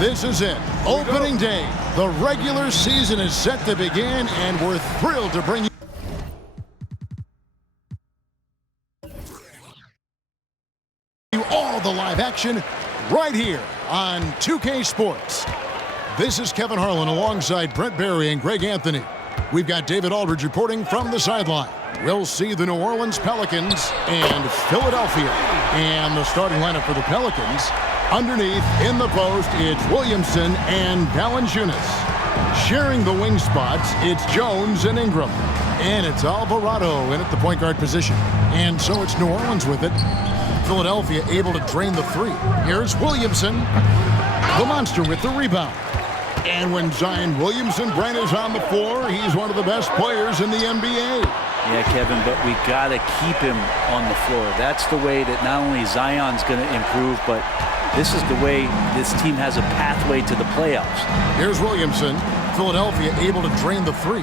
This is it. Opening day. The regular season is set to begin, and we're thrilled to bring you all the live action right here on 2K Sports. This is Kevin Harlan alongside Brent Barry and Greg Anthony. We've got David Aldridge reporting from the sideline. We'll see the New Orleans Pelicans and Philadelphia. And the starting lineup for the Pelicans. Underneath, in the post, it's Williamson and Valanciunas. Sharing the wing spots, it's Jones and Ingram. And it's Alvarado in at the point guard position. And so it's New Orleans with it. Philadelphia able to drain the three. Here's Williamson. The monster with the rebound. And when Zion Williamson-Brent is on the floor, he's one of the best players in the NBA. Yeah, Kevin, but we got to keep him on the floor. That's the way that not only Zion's going to improve, but this is the way this team has a pathway to the playoffs. Here's Williamson. Philadelphia able to drain the three.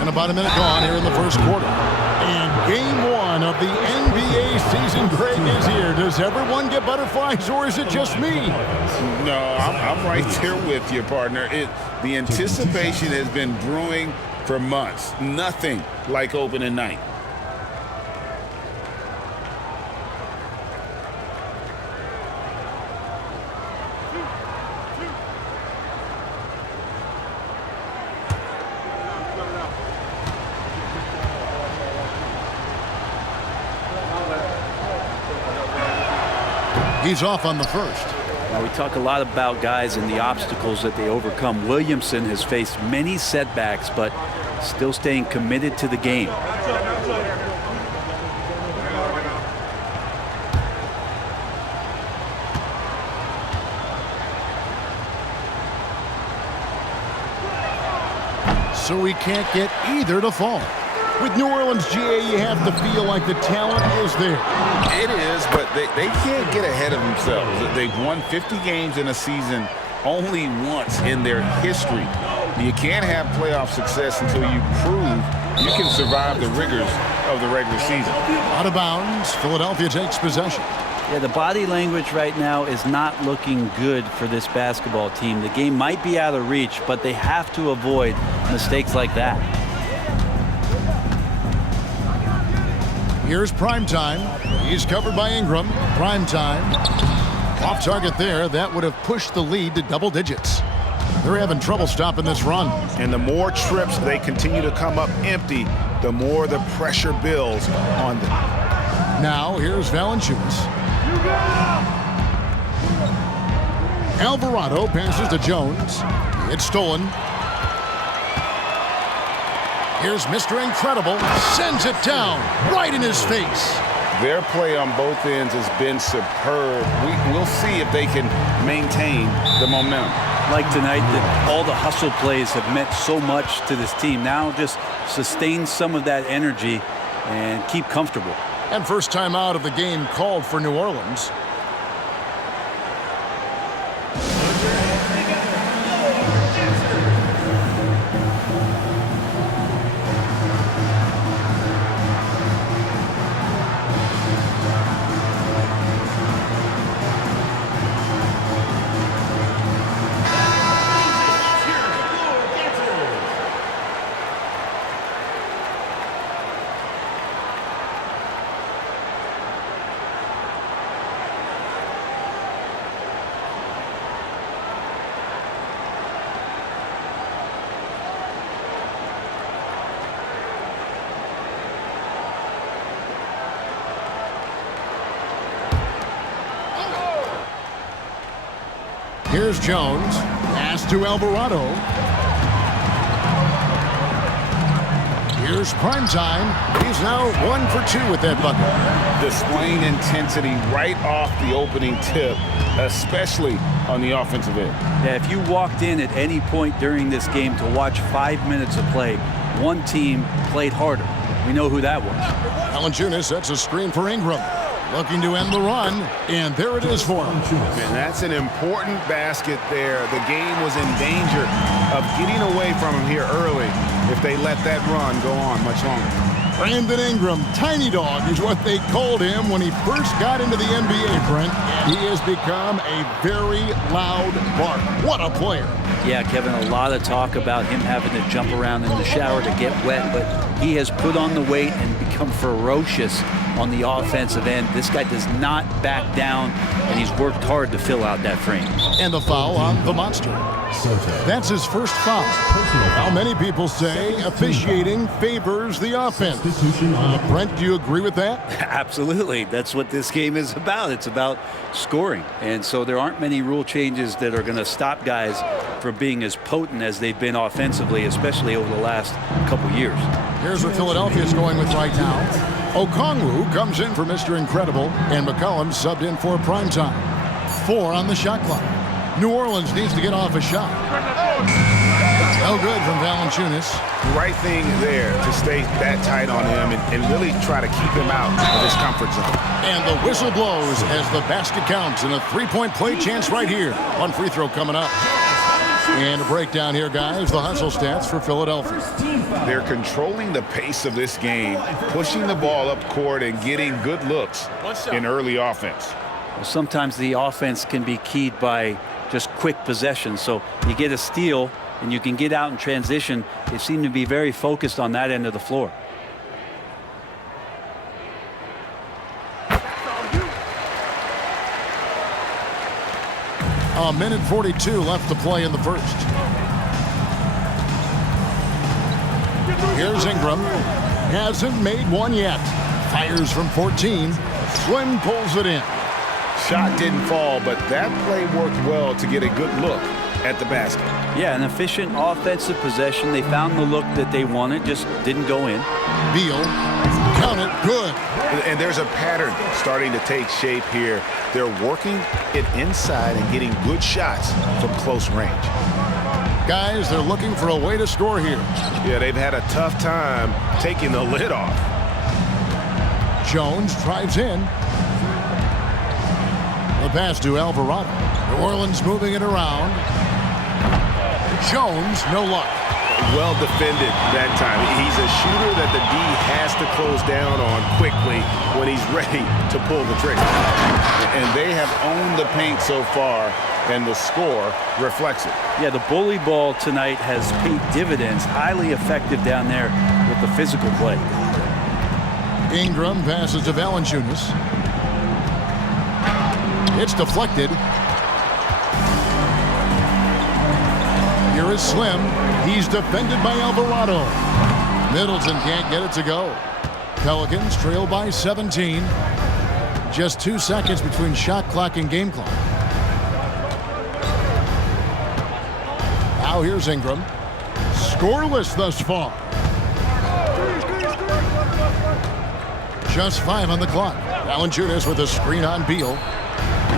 And about a minute gone here in the first quarter. And game one of the NBA season, Greg, is here. Does everyone get butterflies, or is it just me? No, I'm right there with you, partner. The anticipation has been brewing for months. Nothing like opening night. He's off on the first. Now, we talk a lot about guys and the obstacles that they overcome. Williamson has faced many setbacks, but still staying committed to the game. So he can't get either to fall. With New Orleans, GA, you have to feel like the talent is there. It is, but they can't get ahead of themselves. They've won 50 games in a season only once in their history. You can't have playoff success until you prove you can survive the rigors of the regular season. Out of bounds, Philadelphia takes possession. Yeah, the body language right now is not looking good for this basketball team. The game might be out of reach, but they have to avoid mistakes like that. Here's Primetime. He's covered by Ingram. Primetime. Off target there. That would have pushed the lead to double digits. They're having trouble stopping this run. And the more trips they continue to come up empty, the more the pressure builds on them. Now, here's Valanciunas. Alvarado passes to Jones. It's stolen. Here's Mr. Incredible. Sends it down right in his face. Their play on both ends has been superb. We'll see if they can maintain the momentum. Like tonight, that all the hustle plays have meant so much to this team. Now just sustain some of that energy and keep comfortable. And first time out of the game called for New Orleans. Here's Jones. Pass to Alvarado. Here's Primetime. He's now 1 for 2 with that bucket. Displaying intensity right off the opening tip, especially on the offensive end. Yeah, if you walked in at any point during this game to watch 5 minutes of play, one team played harder. We know who that was. Valanciunas sets a screen for Ingram. Looking to end the run, and there it is for him. And that's an important basket there. The game was in danger of getting away from him here early if they let that run go on much longer. Brandon Ingram, Tiny Dog is what they called him when he first got into the NBA, Brent. He has become a very loud bark. What a player. Yeah, Kevin, a lot of talk about him having to jump around in the shower to get wet, but he has put on the weight and become ferocious on the offensive end. This guy does not back down, and he's worked hard to fill out that frame. And the foul on the monster. That's his first foul. Now, many people say officiating favors the offense. Brent, do you agree with that? Absolutely. That's what this game is about. It's about scoring. And so there aren't many rule changes that are going to stop guys from being as potent as they've been offensively, especially over the last couple years. Here's what Philadelphia's going with right now. Okongwu comes in for Mr. Incredible, and McCollum subbed in for primetime. 4 on the shot clock. New Orleans needs to get off a shot. No good from Valanciunas. The right thing there to stay that tight on him and really try to keep him out of his comfort zone. And the whistle blows as the basket counts, and a three-point play chance right here. One free throw coming up. And a breakdown here, guys. The hustle stats for Philadelphia. They're controlling the pace of this game, pushing the ball up court and getting good looks in early offense. Well, sometimes the offense can be keyed by just quick possession. So you get a steal and you can get out in transition. They seem to be very focused on that end of the floor. A minute 42 left to play in the first. Here's Ingram. Hasn't made one yet. Fires from 14. Slim pulls it in. Shot didn't fall, but that play worked well to get a good look at the basket. Yeah, an efficient offensive possession. They found the look that they wanted, just didn't go in. Beal. Count it. Good. And there's a pattern starting to take shape here. They're working it inside and getting good shots from close range. Guys, they're looking for a way to score here. Yeah, they've had a tough time taking the lid off. Jones drives in. The pass to Alvarado. New Orleans moving it around. Jones, no luck. Well defended that time. He's a shooter that the D has to close down on quickly when he's ready to pull the trigger. And they have owned the paint so far, and the score reflects it. Yeah, the bully ball tonight has paid dividends. Highly effective down there with the physical play. Ingram passes to Valanciunas. It's deflected. Here is Slim. He's defended by Alvarado. Middleton can't get it to go. Pelicans trail by 17. Just 2 seconds between shot clock and game clock. Now here's Ingram. Scoreless thus far. Just 5 on the clock. Valanciunas with a screen on Beal.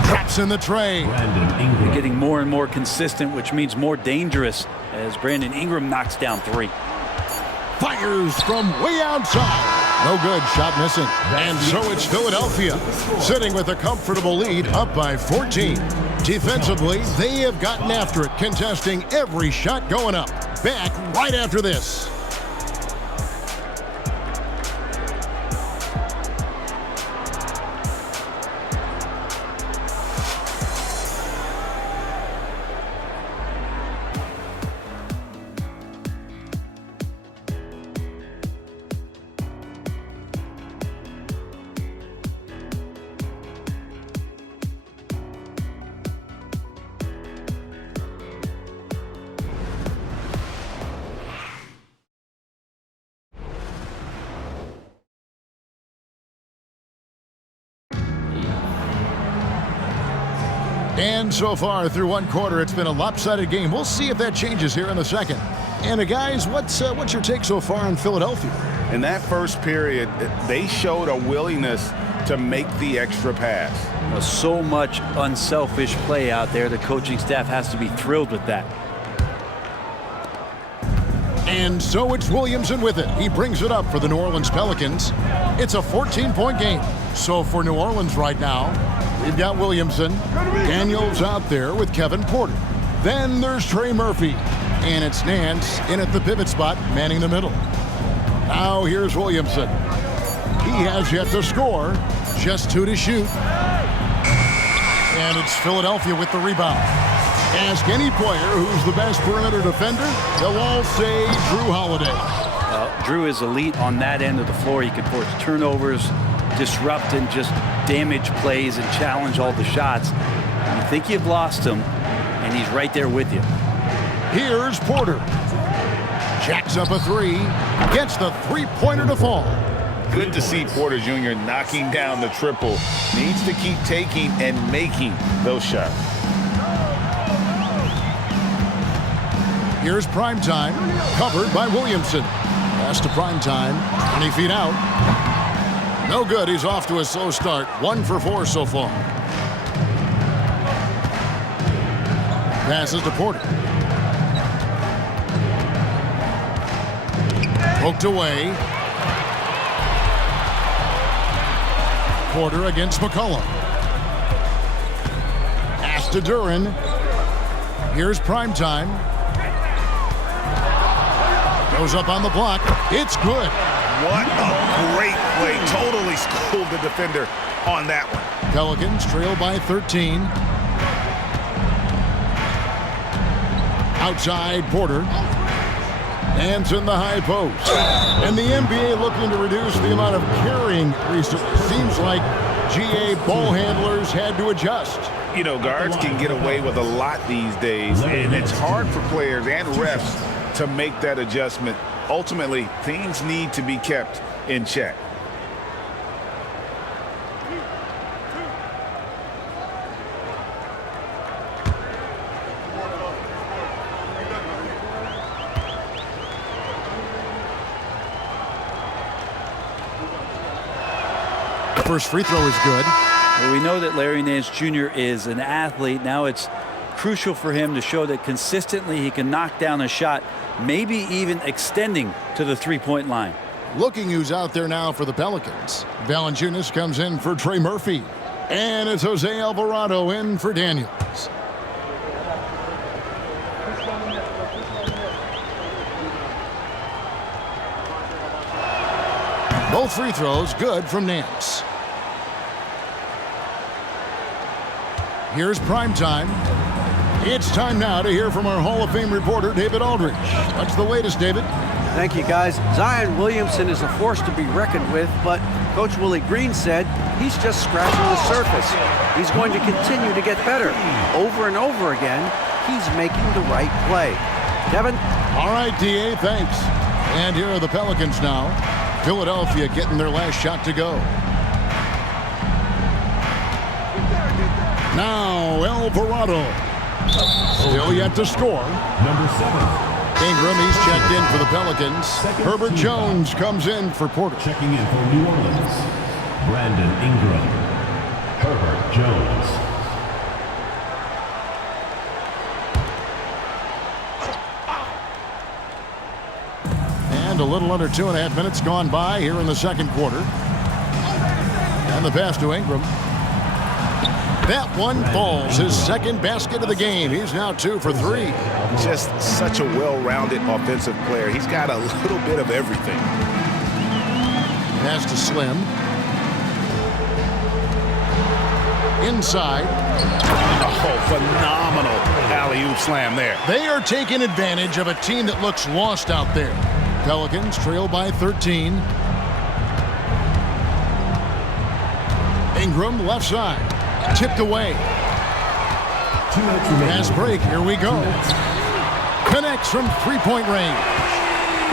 Traps in the tray. They're getting more and more consistent, which means more dangerous as Brandon Ingram knocks down 3. Fires from way outside. No good. Shot missing. And so it's Philadelphia sitting with a comfortable lead, up by 14. Defensively, they have gotten after it, contesting every shot going up. Back right after this. And so far through one quarter, it's been a lopsided game. We'll see if that changes here in the second. And guys, what's your take so far on Philadelphia? In that first period, they showed a willingness to make the extra pass. So much unselfish play out there. The coaching staff has to be thrilled with that. And so it's Williamson with it. He brings it up for the New Orleans Pelicans. It's a 14-point game. So for New Orleans right now, we've got Williamson. Daniels out there with Kevin Porter. Then there's Trey Murphy. And it's Nance in at the pivot spot, manning the middle. Now here's Williamson. He has yet to score. Just 2 to shoot. And it's Philadelphia with the rebound. Ask any player who's the best perimeter defender, they'll all say Drew Holiday. Drew is elite on that end of the floor. He can force turnovers, disrupt and just damage plays and challenge all the shots. You think you've lost him, and he's right there with you. Here's Porter. Jacks up a 3. Gets the three-pointer to fall. Good to see Porter Jr. knocking down the triple. Needs to keep taking and making those shots. Here's Primetime, covered by Williamson. Pass to Primetime, 20 feet out. No good, he's off to a slow start. 1 for 4 so far. Passes to Porter. Poked away. Porter against McCollum. Pass to Duran. Here's Primetime. Goes up on the block. It's good. What a great play. Totally schooled the defender on that one. Pelicans trail by 13. Outside Porter. Hands in the high post. And the NBA looking to reduce the amount of carrying recently. Seems like GA ball handlers had to adjust. You know, guards can get away with a lot these days, and it's hard for players and refs to make that adjustment. Ultimately, things need to be kept in check. First free throw is good. Well, we know that Larry Nance Jr. is an athlete. Now it's crucial for him to show that consistently he can knock down a shot, maybe even extending to the three-point line. Looking who's out there now for the Pelicans. Valanciunas comes in for Trey Murphy. And it's Jose Alvarado in for Daniels. Both free throws good from Nance. Here's Primetime. It's time now to hear from our Hall of Fame reporter, David Aldridge. What's the latest, David? Thank you, guys. Zion Williamson is a force to be reckoned with, but Coach Willie Green said he's just scratching the surface. He's going to continue to get better. Over and over again, he's making the right play. Kevin? All right, D.A., thanks. And here are the Pelicans now. Philadelphia getting their last shot to go. Now, Alvarado. Still yet to score. Number 7. Ingram, he's checked in for the Pelicans. Herbert Jones comes in for Porter. Checking in for New Orleans, Brandon Ingram. Herbert Jones. And a little under 2.5 minutes gone by here in the second quarter. And the pass to Ingram. That one falls, his second basket of the game. He's now 2 for 3. Just such a well-rounded offensive player. He's got a little bit of everything. Pass to Slim. Inside. Oh, phenomenal alley-oop slam there. They are taking advantage of a team that looks lost out there. Pelicans trail by 13. Ingram left side. Tipped away. Pass break. Here we go. Connects from three-point range.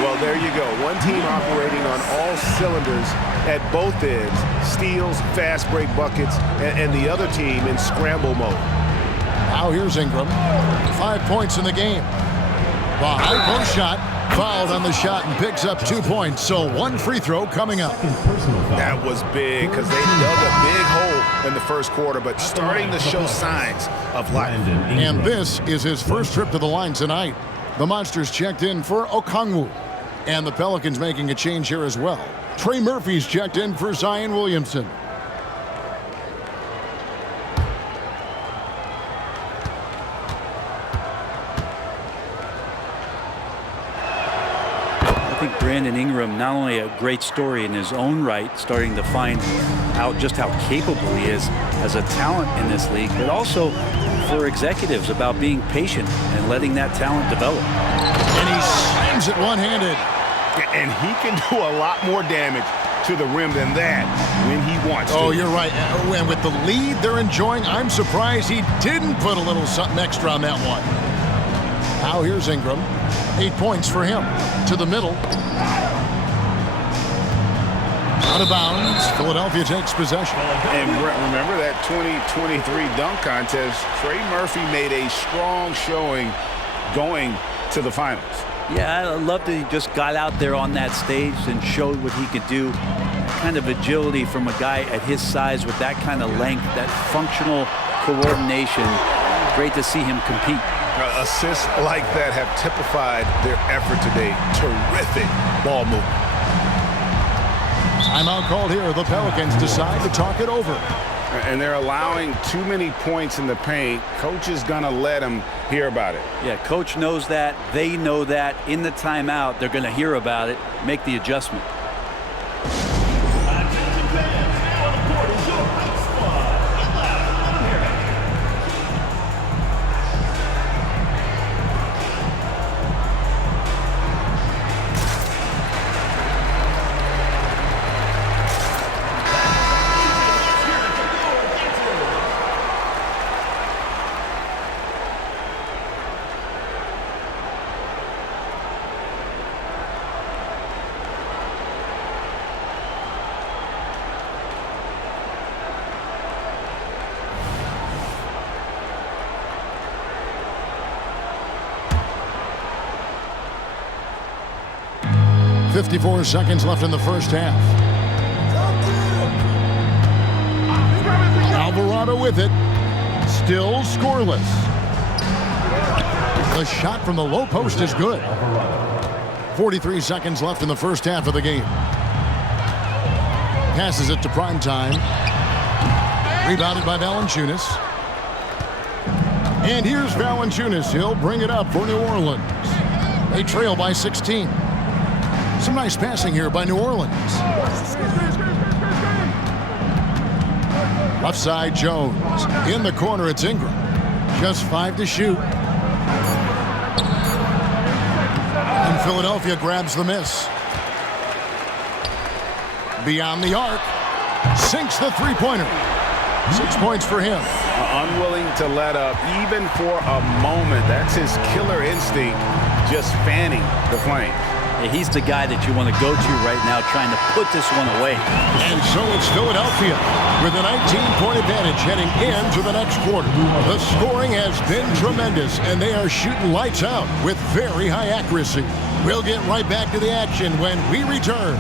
Well, there you go. One team operating on all cylinders at both ends. Steals, fast break buckets, and the other team in scramble mode. Now here's Ingram. 5 points in the game. The high post shot. Fouled on the shot and picks up 2 points. So one free throw coming up. That was big because they dug a big hole in the first quarter, but starting to show signs of life. And this is his first trip to the line tonight. The Monsters checked in for Okongwu. And the Pelicans making a change here as well. Trey Murphy's checked in for Zion Williamson. think Brandon Ingram, not only a great story in his own right, starting to find out just how capable he is as a talent in this league, but also for executives about being patient and letting that talent develop. And he slams it one-handed. And he can do a lot more damage to the rim than that when he wants to. Oh, you're right. And with the lead they're enjoying, I'm surprised he didn't put a little something extra on that one. Now here's Ingram. 8 points for him. To the middle. Out of bounds. Philadelphia takes possession. And remember that 2023 dunk contest, Trey Murphy made a strong showing going to the finals. Yeah, I love that he just got out there on that stage and showed what he could do. Kind of agility from a guy at his size with that kind of length, that functional coordination. Great to see him compete. Assists like that have typified their effort today. Terrific ball movement. Timeout called here. The Pelicans decide to talk it over. And they're allowing too many points in the paint. Coach is going to let them hear about it. Yeah, coach knows that. They know that. In the timeout, they're going to hear about it, make the adjustment. .54 seconds left in the first half. Alvarado with it. Still scoreless. The shot from the low post is good. 43 seconds left in the first half of the game. Passes it to Primetime. Rebounded by Valanciunas. And here's Valanciunas. He'll bring it up for New Orleans. They trail by 16. Some nice passing here by New Orleans. Left side, Jones. In the corner, it's Ingram. Just 5 to shoot. And Philadelphia grabs the miss. Beyond the arc. Sinks the three-pointer. 6 points for him. Unwilling to let up even for a moment. That's his killer instinct, just fanning the flames. He's the guy that you want to go to right now, trying to put this one away. And so it's Philadelphia with a 19-point advantage heading into the next quarter. The scoring has been tremendous, and they are shooting lights out with very high accuracy. We'll get right back to the action when we return.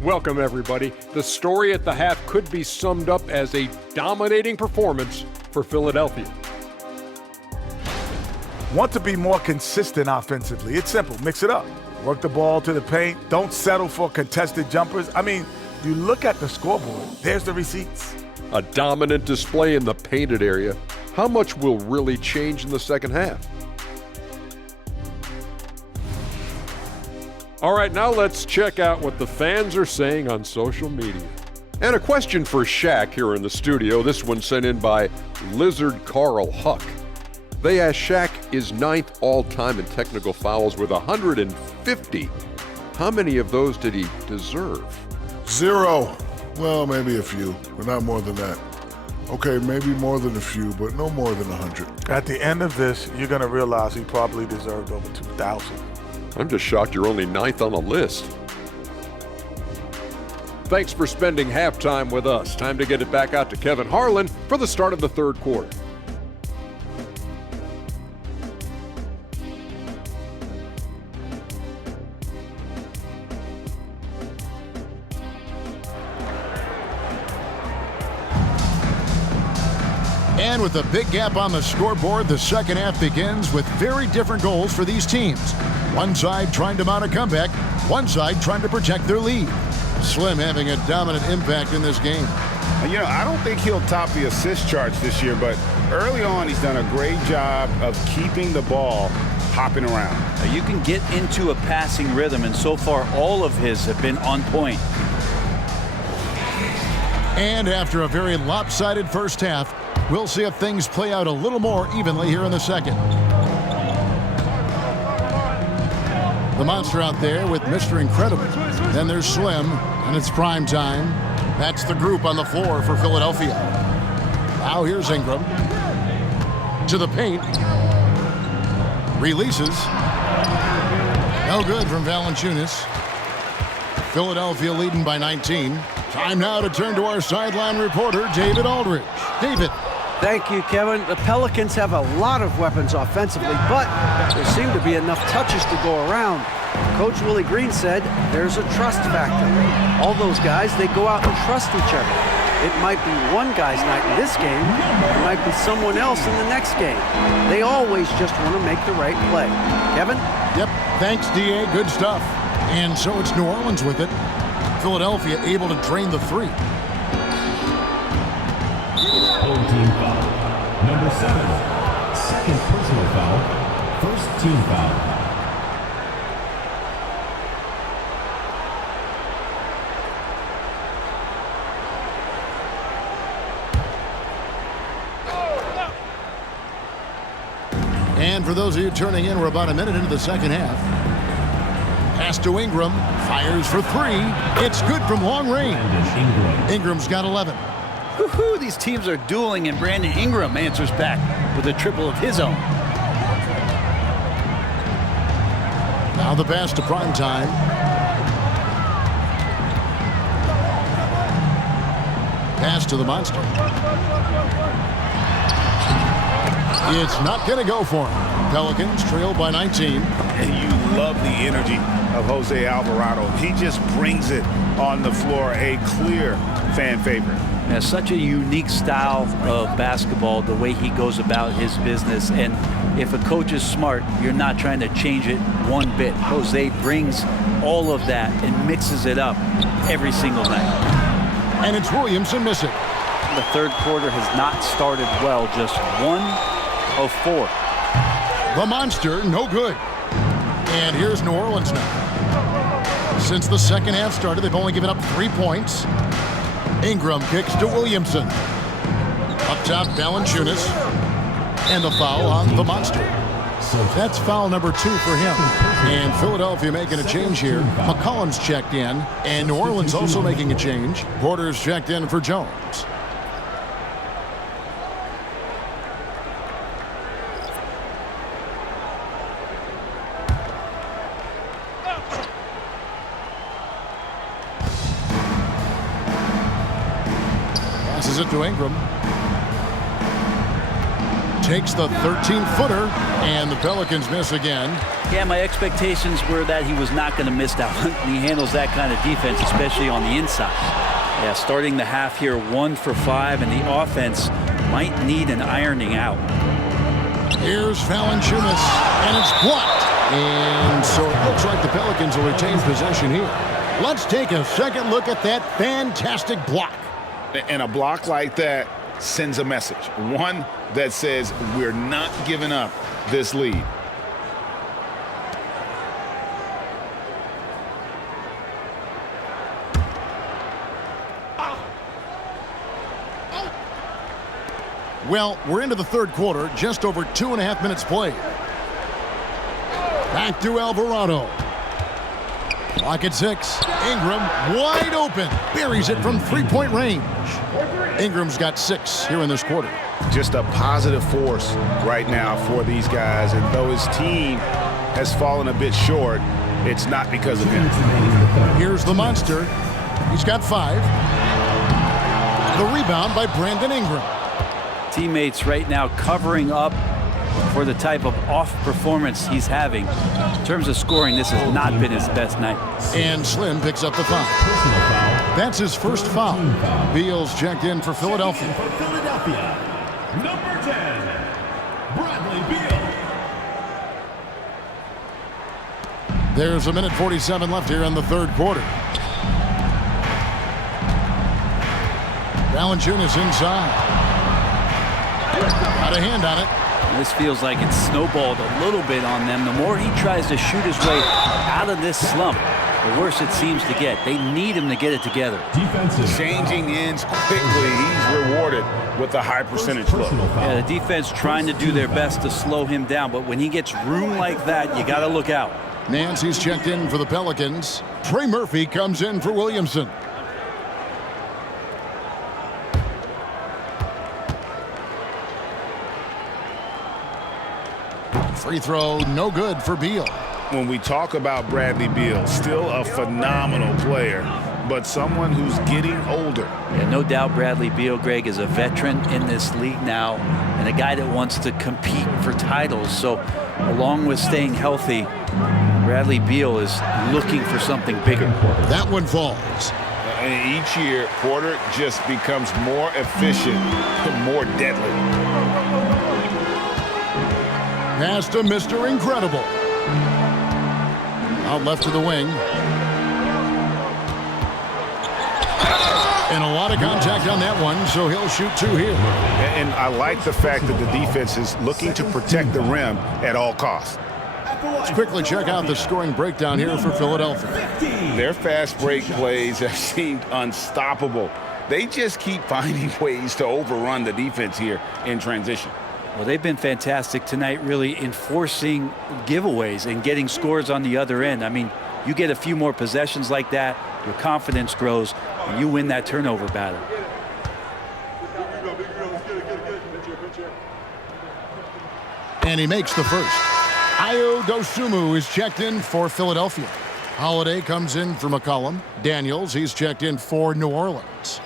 Welcome, everybody. The story at the half could be summed up as a dominating performance for Philadelphia. Want to be more consistent offensively. It's simple. Mix it up. Work the ball to the paint. Don't settle for contested jumpers. I mean, you look at the scoreboard. There's the receipts. A dominant display in the painted area. How much will really change in the second half? All right, now let's check out what the fans are saying on social media. And a question for Shaq here in the studio. This one sent in by Lizard Carl Huck. They asked Shaq is 9th all-time in technical fouls with 150. How many of those did he deserve? 0. Well, maybe a few, but not more than that. Okay, maybe more than a few, but no more than 100. At the end of this, you're going to realize he probably deserved over 2,000. I'm just shocked you're only 9th on the list. Thanks for spending halftime with us. Time to get it back out to Kevin Harlan for the start of the third quarter. And with a big gap on the scoreboard, the second half begins with very different goals for these teams. One side trying to mount a comeback, one side trying to protect their lead. Slim having a dominant impact in this game. You know, I don't think he'll top the assist charts this year, but early on he's done a great job of keeping the ball hopping around. You can get into a passing rhythm, and so far all of his have been on point. And after a very lopsided first half, we'll see if things play out a little more evenly here in the second. The monster out there with Mr. Incredible. Then there's Slim, and it's prime time. That's the group on the floor for Philadelphia. Now here's Ingram. To the paint. Releases. No good from Valanciunas. Philadelphia leading by 19. Time now to turn to our sideline reporter, David Aldridge. David. Thank you, Kevin. The Pelicans have a lot of weapons offensively, but there seem to be enough touches to go around. Coach Willie Green said there's a trust factor. All those guys, they go out and trust each other. It might be one guy's night in this game. It might be someone else in the next game. They always just want to make the right play. Kevin? Yep. Thanks, D.A. Good stuff. And so it's New Orleans with it. Philadelphia able to drain the three. Home team foul. Number 7. Second personal foul. First team foul. And for those of you turning in, we're about a minute into the second half. Pass to Ingram. Fires for three. It's good from long range. Ingram's got 11. Woohoo, these teams are dueling, and Brandon Ingram answers back with a triple of his own. Now the pass to prime time. Pass to the monster. It's not going to go for him. Pelicans trail by 19. And you love the energy of Jose Alvarado. He just brings it on the floor. A clear fan favorite. Yeah, such a unique style of basketball, the way he goes about his business. And if a coach is smart, you're not trying to change it one bit. Jose brings all of that and mixes it up every single night. And it's Williamson missing. The third quarter has not started well, just 1 of 4. The monster, no good. And here's New Orleans now. Since the second half started, they've only given up 3 points. Ingram kicks to Williamson. Up top, Valanciunas. And the foul on the monster. That's foul number 2 for him. And Philadelphia making a change here. McCollum's checked in. And New Orleans also making a change. Porter's checked in for Jones. Passes it to Ingram. Takes the 13-footer, and the Pelicans miss again. Yeah, my expectations were that he was not going to miss that one. He handles that kind of defense, especially on the inside. Yeah, starting the half here 1 for 5, and the offense might need an ironing out. Here's Valanciunas, and it's blocked. And so it looks like the Pelicans will retain possession here. Let's take a second look at that fantastic block. And a block like that sends a message. One that says we're not giving up this lead. Well, we're into the third quarter, just over 2.5 minutes played. Back to Alvarado. Clock at 6. Ingram wide open. Buries it from three-point range. Ingram's got 6 here in this quarter. Just a positive force right now for these guys. And though his team has fallen a bit short, it's not because of him. Here's the monster. He's got 5. The rebound by Brandon Ingram. Teammates right now covering up for the type of off performance he's having. In terms of scoring, this has not been his best night. And Slim picks up the foul. That's his first foul. Beal's checked in for Philadelphia. Number 10, Bradley Beal. There's a minute 47 left here in the third quarter. Valanciunas inside. Got a hand on it. This feels like it's snowballed a little bit on them. The more he tries to shoot his way out of this slump, the worse it seems to get. They need him to get it together. Defensive. Changing ends quickly. He's rewarded with a high percentage look. Yeah, the defense trying to do their best to slow him down, but when he gets room like that, you got to look out. Nancy's checked in for the Pelicans. Trey Murphy comes in for Williamson. Free throw, no good for Beal. When we talk about Bradley Beal, still a phenomenal player, but someone who's getting older. Yeah, no doubt Bradley Beal, Greg, is a veteran in this league now and a guy that wants to compete for titles. So along with staying healthy, Bradley Beal is looking for something bigger. That one falls. And each year, Porter just becomes more efficient, more deadly. Pass to Mr. Incredible. Out left to the wing. And a lot of contact on that one, so he'll shoot two here. And I like the fact that the defense is looking to protect the rim at all costs. Let's quickly check out the scoring breakdown here for Philadelphia. Their fast break plays have seemed unstoppable. They just keep finding ways to overrun the defense here in transition. Well, they've been fantastic tonight, really enforcing giveaways and getting scores on the other end. I mean, you get a few more possessions like that, your confidence grows, and you win that turnover battle. And he makes the first. Ayo Dosunmu is checked in for Philadelphia. Holiday comes in for McCollum. Daniels, he's checked in for New Orleans.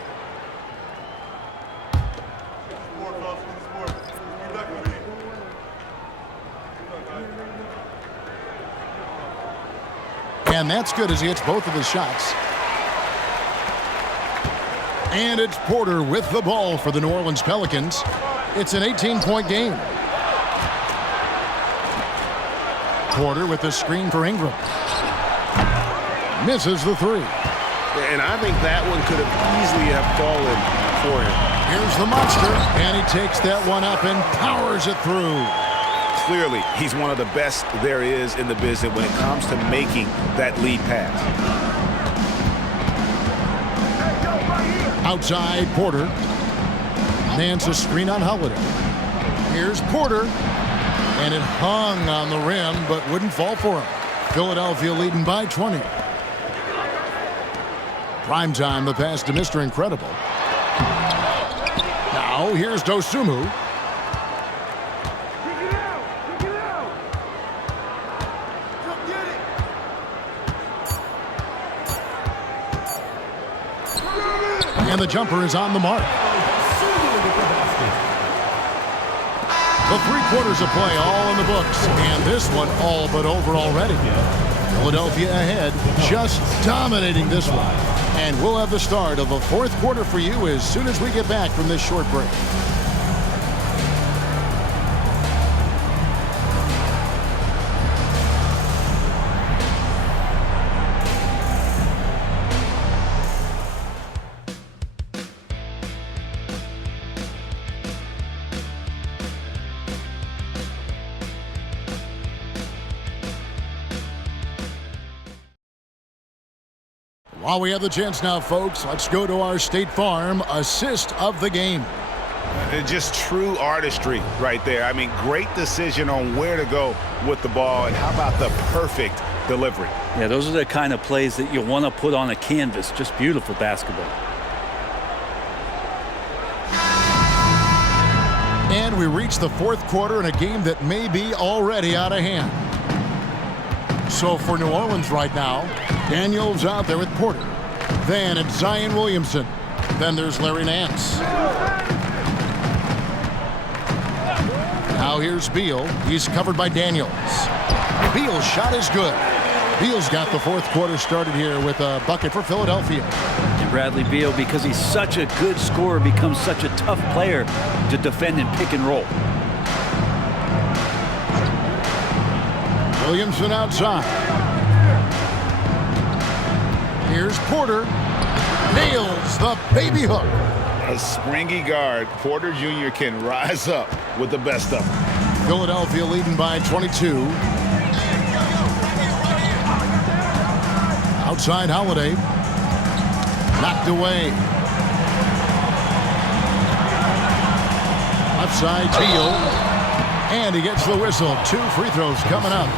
And that's good as he hits both of his shots. And it's Porter with the ball for the New Orleans Pelicans. It's an 18-point game. Porter with the screen for Ingram. Misses the three. And I think that one could have easily have fallen for him. Here's the monster, and he takes that one up and powers it through. Clearly, he's one of the best there is in the business when it comes to making that lead pass. Outside, Porter. Nance a screen on Holiday. Here's Porter. And it hung on the rim, but wouldn't fall for him. Philadelphia leading by 20. Prime time, the pass to Mr. Incredible. Now, here's Dosunmu. And the jumper is on the mark. The 3 quarters of play all in the books, and this one all but over already. Philadelphia ahead, just dominating this one. And we'll have the start of the 4th quarter for you as soon as we get back from this short break. While we have the chance now, folks, let's go to our State Farm assist of the game. Just true artistry right there. I mean, great decision on where to go with the ball, and how about the perfect delivery? Yeah, those are the kind of plays that you want to put on a canvas. Just beautiful basketball. And we reach the 4th quarter in a game that may be already out of hand. So for New Orleans right now, Daniels out there with Porter. Then it's Zion Williamson. Then there's Larry Nance. Now here's Beal. He's covered by Daniels. Beal's shot is good. Beal's got the 4th quarter started here with a bucket for Philadelphia. And Bradley Beal, because he's such a good scorer, becomes such a tough player to defend in pick and roll. Williamson outside. Here's Porter. Nails the baby hook. A springy guard, Porter Jr. can rise up with the best of them. Philadelphia leading by 22. Outside Holiday. Knocked away. Left side Beal. And he gets the whistle. 2 free throws coming up.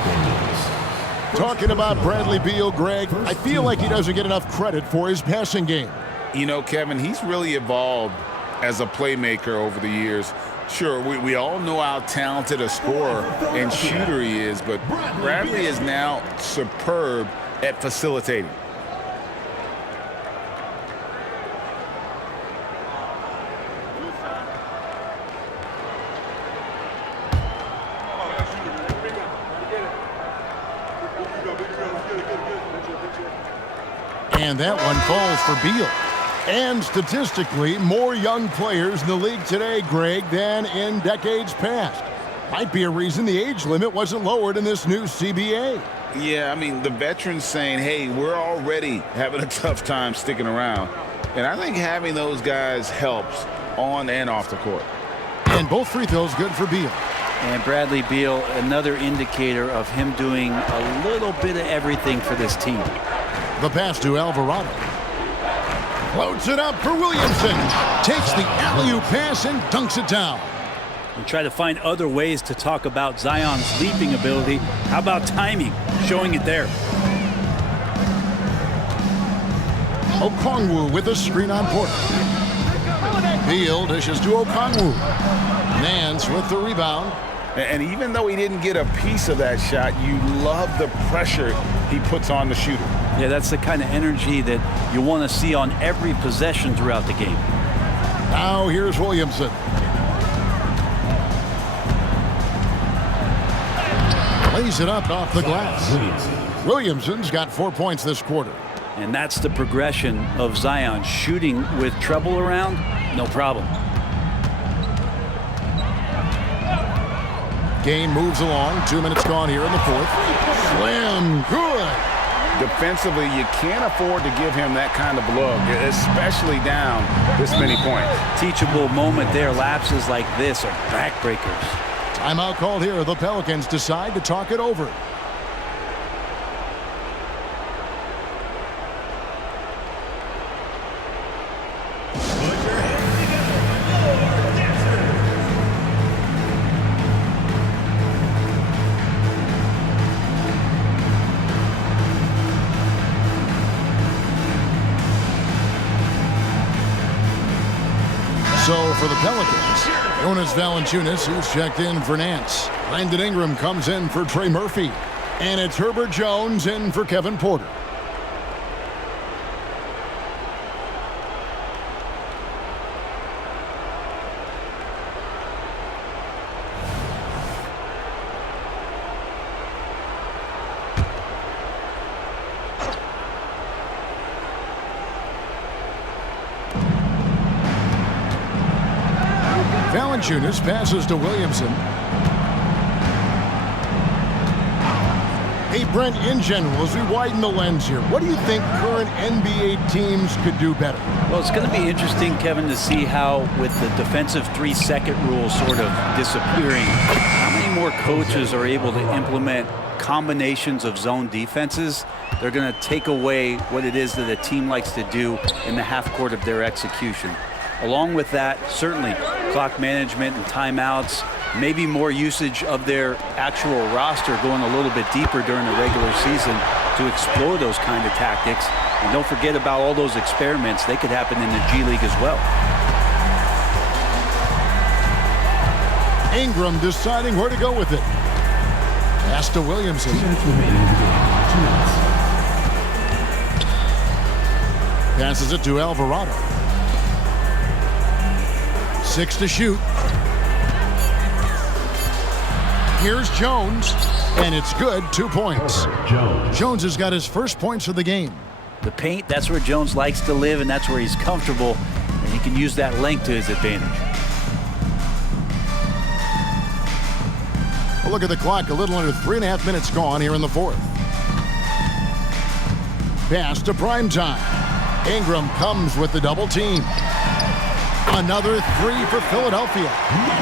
Talking about Bradley Beal, Greg, I feel like he doesn't get enough credit for his passing game. You know, Kevin, he's really evolved as a playmaker over the years. Sure, we all know how talented a scorer and shooter he is, but Bradley is now superb at facilitating. And that one falls for Beal. And statistically, more young players in the league today, Greg, than in decades past. Might be a reason the age limit wasn't lowered in this new CBA. Yeah, I mean, the veterans saying, hey, we're already having a tough time sticking around. And I think having those guys helps on and off the court. And both free throws good for Beal. And Bradley Beal, another indicator of him doing a little bit of everything for this team. The pass to Alvarado. Floats it up for Williamson. Takes the alley-oop pass and dunks it down. We try to find other ways to talk about Zion's leaping ability. How about timing? Showing it there. Okongwu with a screen on Porter. Beal dishes to Okongwu. Nance with the rebound. And even though he didn't get a piece of that shot, you love the pressure he puts on the shooter. Yeah, that's the kind of energy that you want to see on every possession throughout the game. Now here's Williamson. Lays it up off the glass. Williamson's got 4 points this quarter. And that's the progression of Zion. Shooting with trouble around, no problem. Game moves along. 2 minutes gone here in the fourth. Slam. Good. Defensively, you can't afford to give him that kind of look, especially down this many points. Teachable moment there. Lapses like this are backbreakers. Timeout called here. The Pelicans decide to talk it over. So for the Pelicans, Jonas Valanciunas, who's checked in for Nance. Brandon Ingram comes in for Trey Murphy. And it's Herbert Jones in for Kevin Porter. Valanciunas passes to Williamson. Hey, Brent, in general, as we widen the lens here, what do you think current NBA teams could do better? Well, it's going to be interesting, Kevin, to see how, with the defensive 3-second rule sort of disappearing, how many more coaches are able to implement combinations of zone defenses. They're going to take away what it is that a team likes to do in the half court of their execution. Along with that, certainly clock management and timeouts, maybe more usage of their actual roster going a little bit deeper during the regular season to explore those kind of tactics. And don't forget about all those experiments. They could happen in the G League as well. Ingram deciding where to go with it. Pass to Williamson. Passes it to Alvarado. 6 to shoot. Here's Jones, and it's good. 2 points. Jones has got his first points of the game. The paint, that's where Jones likes to live, and that's where he's comfortable, and he can use that length to his advantage. Well, look at the clock. A little under 3.5 minutes gone here in the fourth. Pass to Primetime. Ingram comes with the double team. Another three for Philadelphia.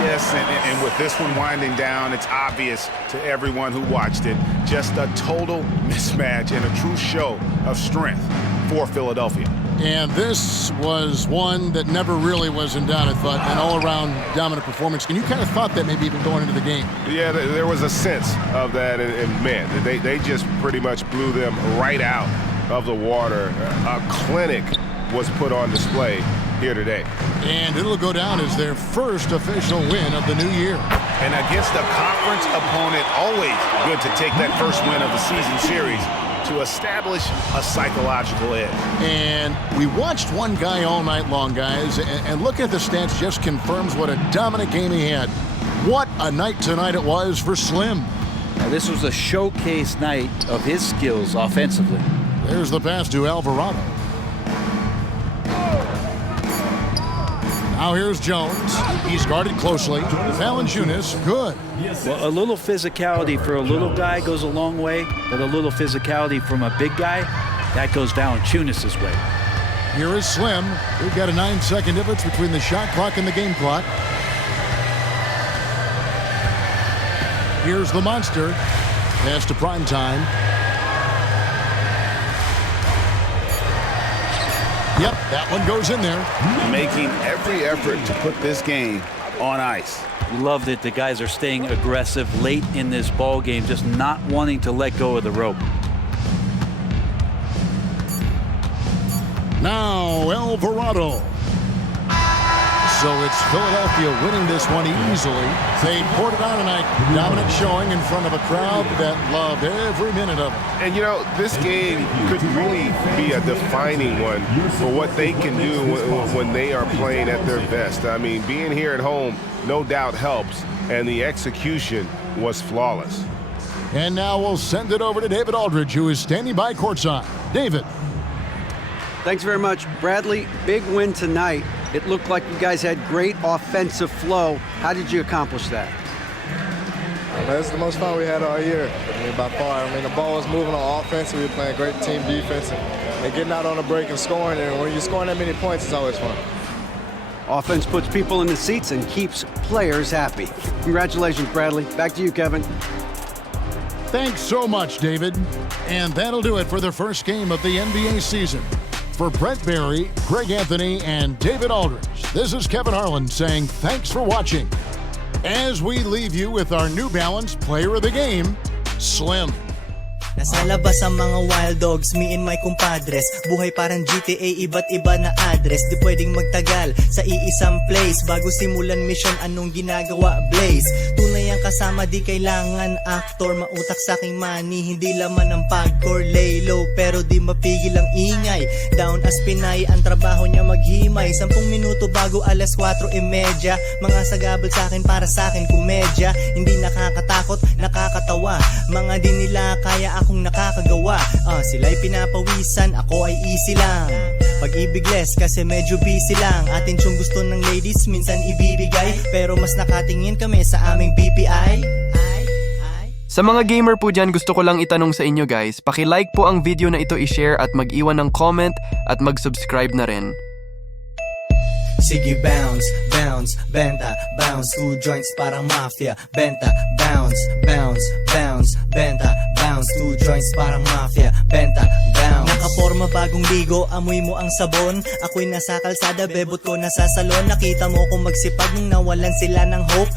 Yes, and with this one winding down, it's obvious to everyone who watched it. Just a total mismatch and a true show of strength for Philadelphia. And this was one that never really was in doubt, I thought, an all-around dominant performance. And you kind of thought that maybe even going into the game. Yeah, there was a sense of that, and man, they just pretty much blew them right out of the water. A clinic was put on display here today. And it'll go down as their first official win of the new year. And against a conference opponent, always good to take that first win of the season series to establish a psychological edge. And we watched one guy all night long, guys, and looking at the stats just confirms what a dominant game he had. What a night tonight it was for Slim. Now, this was a showcase night of his skills offensively. There's the pass to Alvarado. Now here's Jones. He's guarded closely. Valanciunas, good. Well, a little physicality for a little guy goes a long way, but a little physicality from a big guy, that goes Valanciunas' way. Here is Slim. We've got a 9-second difference between the shot clock and the game clock. Here's the monster. Pass to Primetime. Yep, that one goes in there. Making every effort to put this game on ice. We love that the guys are staying aggressive late in this ball game, just not wanting to let go of the rope. Now Alvarado. So it's Philadelphia winning this one easily. They poured it on tonight. Dominant showing in front of a crowd that loved every minute of it. And, you know, this game could really be a defining one for what they can do when they are playing at their best. I mean, being here at home no doubt helps, and the execution was flawless. And now we'll send it over to David Aldridge, who is standing by courtside. David. Thanks very much, Bradley. Big win tonight. It looked like you guys had great offensive flow. How did you accomplish that? That's the most fun we had all year, by far. I mean, the ball was moving on offense, and we were playing great team defense, and getting out on the break and scoring. And when you're scoring that many points, it's always fun. Offense puts people in the seats and keeps players happy. Congratulations, Bradley. Back to you, Kevin. Thanks so much, David. And that'll do it for the first game of the NBA season. For Brent Barry, Greg Anthony, and David Aldridge, this is Kevin Harlan saying thanks for watching. As we leave you with our New Balance Player of the Game, Slim. Nasa labas ang mga wild dogs, me and my compadres. Buhay parang GTA, iba't iba na address. Di pwedeng magtagal sa iisang place. Bago simulan mission, anong ginagawa, Blaze? Tunay ang kasama, di kailangan actor. Mautak sa aking money, hindi laman ng pagcore. Lay low, pero di mapigil ang ingay. Down as Pinay, ang trabaho niya maghimay. 10 minuto bago alas 4:30. Mga sagabal sa akin, para sa akin komedya. Hindi nakakatakot, nakakatawa. Mga di nila kaya akong nakakagawa. Sila'y pinapawisan, ako ay easy lang. Pag-ibig less kasi medyo busy lang. Atin siyang gusto ng ladies minsan ibibigay, pero mas nakatingin kami sa aming BPI. Sa mga gamer po dyan, gusto ko lang itanong sa inyo guys, paki-like po ang video na ito, i-share at mag-iwan ng comment at mag-subscribe na rin. Sige bounce, bounce, benta, bounce. 2 joints parang mafia. Benta, bounce, bounce, bounce, benta, bounce. 2 joints parang mafia. Benta, bounce. Nakaporma bagong ligo, amoy mo ang sabon. Ako'y nasa kalsada, bebot ko nasa salon. Nakita mo kung magsipag nung nawalan sila ng hope.